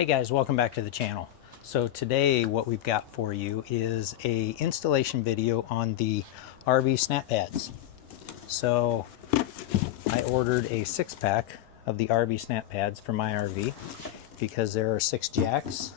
Hey guys, welcome back to the channel. So today what we've got for you is a installation video on the RV SnapPads. So I ordered a 6-pack of the RV SnapPads for my RV because there are 6 jacks,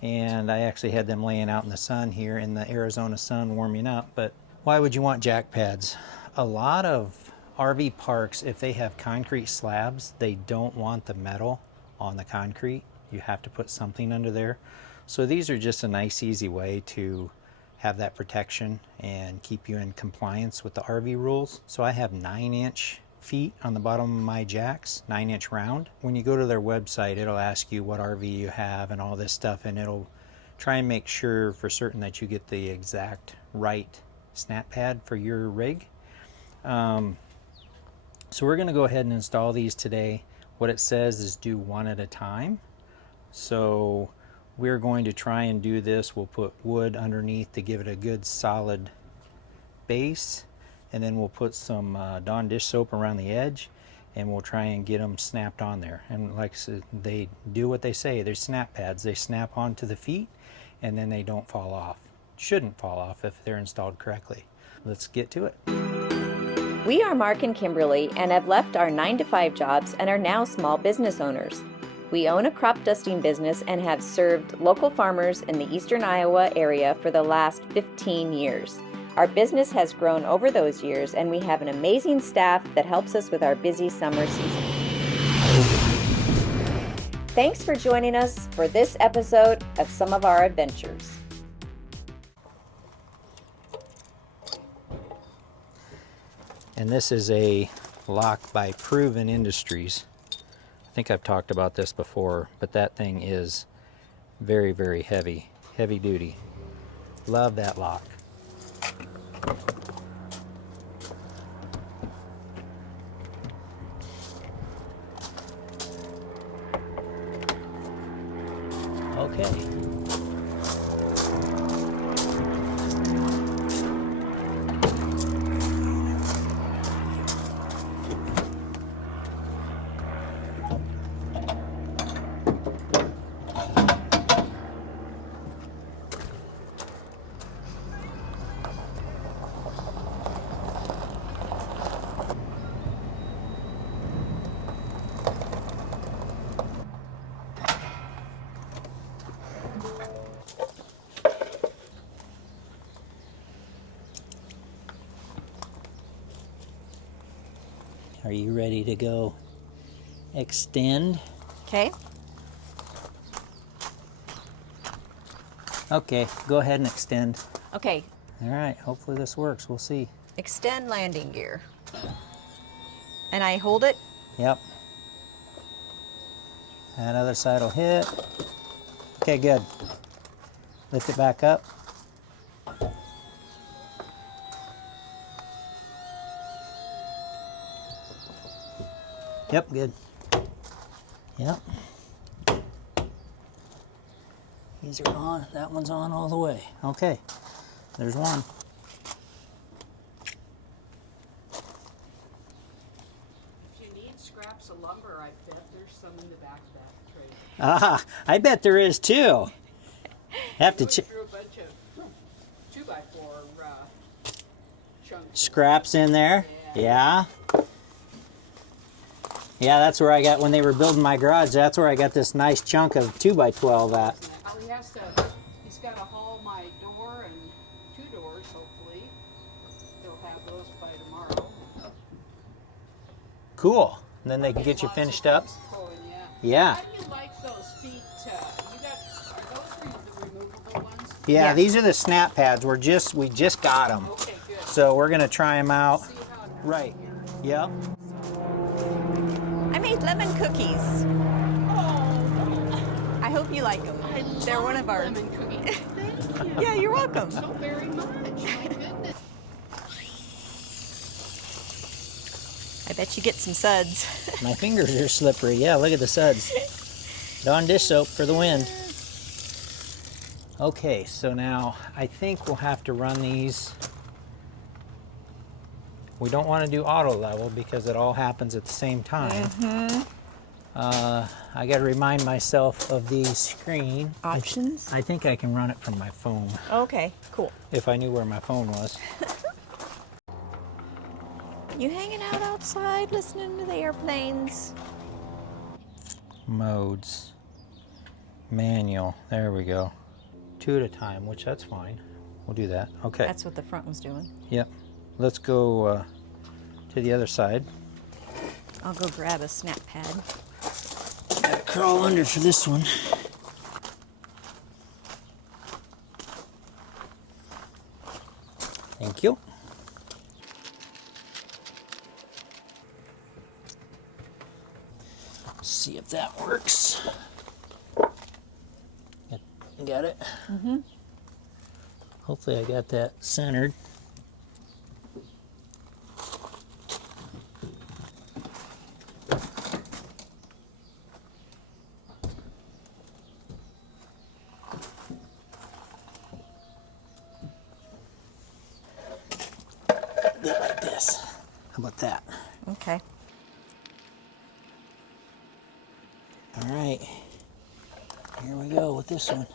and I actually had them laying out in the sun here in the Arizona sun warming up. But why would you want jack pads? A lot of RV parks, if they have concrete slabs, they don't want the metal on the concrete. You have to put something under there. So these are just a nice easy way to have that protection and keep you in compliance with the RV rules. So I have 9-inch feet on the bottom of my jacks, 9-inch round. When you go to their website, it'll ask you what RV you have and all this stuff, and it'll try and make sure for certain that you get the exact right snap pad for your rig. So we're going to go ahead and install these today. What it says is do one at a time. So we're going to try and do this. We'll put wood underneath to give it a good solid base, and then we'll put some Dawn dish soap around the edge, and we'll try and get them snapped on there. And like I said, they do what they say. They're snap pads. They snap onto the feet and then they don't fall off. Shouldn't fall off if they're installed correctly. Let's get to it. We are Mark and Kimberly and have left our 9-to-5 jobs and are now small business owners. We own a crop dusting business and have served local farmers in the eastern Iowa area for the last 15 years. Our business has grown over those years, and we have an amazing staff that helps us with our busy summer season. Thanks for joining us for this episode of some of our adventures. And this is a lock by Proven Industries. I think I've talked about this before, but that thing is very, very heavy duty. Love that lock. Okay. Are you ready to go extend? Okay. Okay, go ahead and extend. Okay. All right, hopefully this works. We'll see. Extend landing gear. And I hold it? Yep. That other side will hit. Okay, good. Lift it back up. Yep, good. Yep. These are on. That one's on all the way. Okay, there's one. If you need scraps of lumber, I bet there's some in the back of that tray. Ah, I bet there is too. Have to Threw a bunch of 2x4 chunks. scraps in there. Yeah. Yeah, that's where I got, when they were building my garage, that's where I got this nice chunk of 2x12 at. He's got to haul my door and 2 doors, hopefully. He'll have those by tomorrow. Cool. And then they can get you finished up. Yeah. How do you like those feet? Are those the removable ones? Yeah, these are the SnapPads. We just got them. Okay, good. So we're gonna try them out. See how it Right. Yep. I made lemon cookies. Oh, I hope you like them. They're one of our... lemon cookies. Thank you Yeah, you're welcome. so very much. My goodness. I bet you get some suds. My fingers are slippery. Yeah, look at the suds. Dawn dish soap for the wind. Okay, so now I think we'll have to run these. We don't want to do auto level because it all happens at the same time. I got to remind myself of the screen Options? I think I can run it from my phone Okay, cool. if I knew where my phone was. You hanging out outside listening to the airplanes? Modes. Manual. There we go. 2 at a time, which that's fine. We'll do that. Okay. That's what the front was doing. Yep. Let's go to the other side. I'll go grab a SnapPad. Gotta crawl under for this one. Thank you. See if that works. Got it? Mm-hmm. Hopefully I got that centered. Get like this. How about that? Okay. All right. Here we go with this one.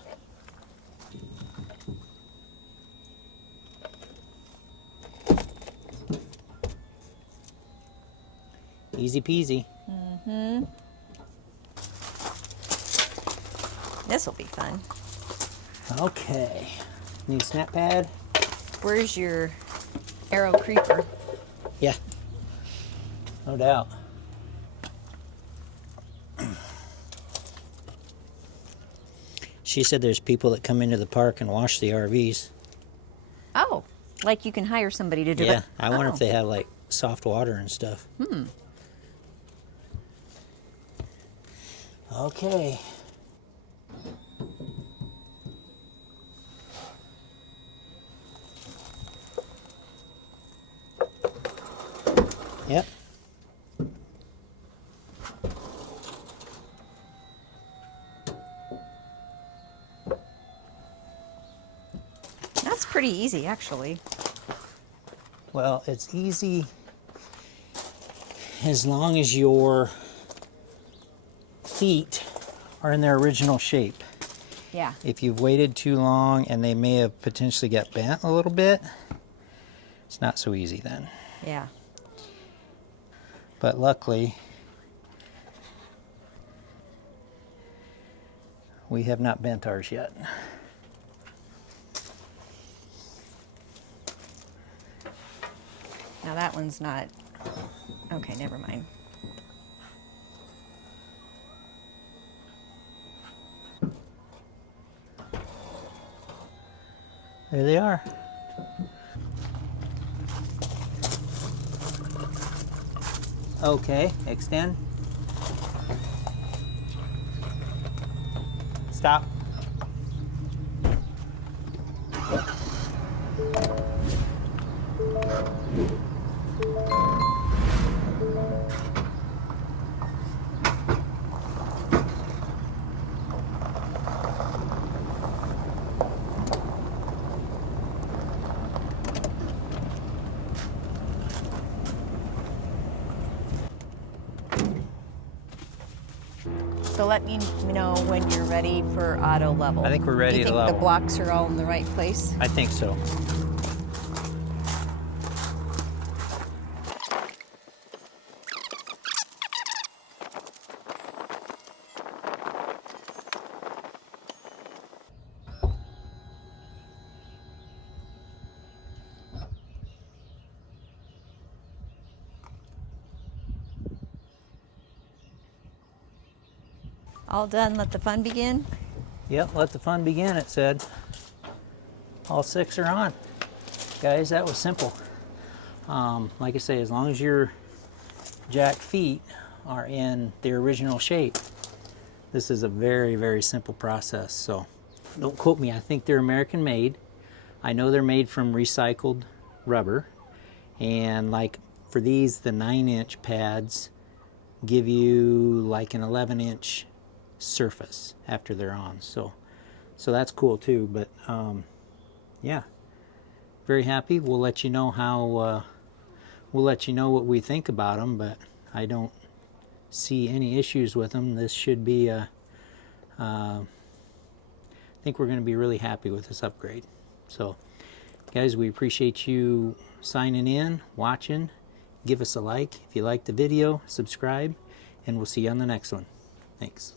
Easy peasy. Mm-hmm. This will be fun. Okay. Need a SnapPad? Where's your AeroCreeper? Yeah. No doubt. She said there's people that come into the park and wash the RVs. Oh, like you can hire somebody to do it? Yeah, I wonder Oh. if they have like soft water and stuff. Okay. Yep. That's pretty easy, actually. Well, it's easy as long as your feet are in their original shape. Yeah. If you've waited too long and they may have potentially got bent a little bit, it's not so easy then. Yeah. But luckily, we have not bent ours yet. Now that one's not... Okay, never mind. There they are. Okay, extend. Stop. So let me know when you're ready for auto level. I think we're ready Do you to think level. the blocks are all in the right place? I think so. All done, let the fun begin? Yep, let the fun begin, it said. All 6 are on. Guys, that was simple. Like I say, as long as your jack feet are in their original shape, this is a very, very simple process. So don't quote me, I think they're American made. I know they're made from recycled rubber. And like for these, the 9-inch pads give you like an 11-inch surface after they're on. So that's cool too. But yeah, very happy. We'll let you know how we'll let you know what we think about them, but I don't see any issues with them, this should be a, I think we're going to be really happy with this upgrade. So guys, we appreciate you signing in, watching. Give us a like if you liked the video, subscribe, and we'll see you on the next one. Thanks.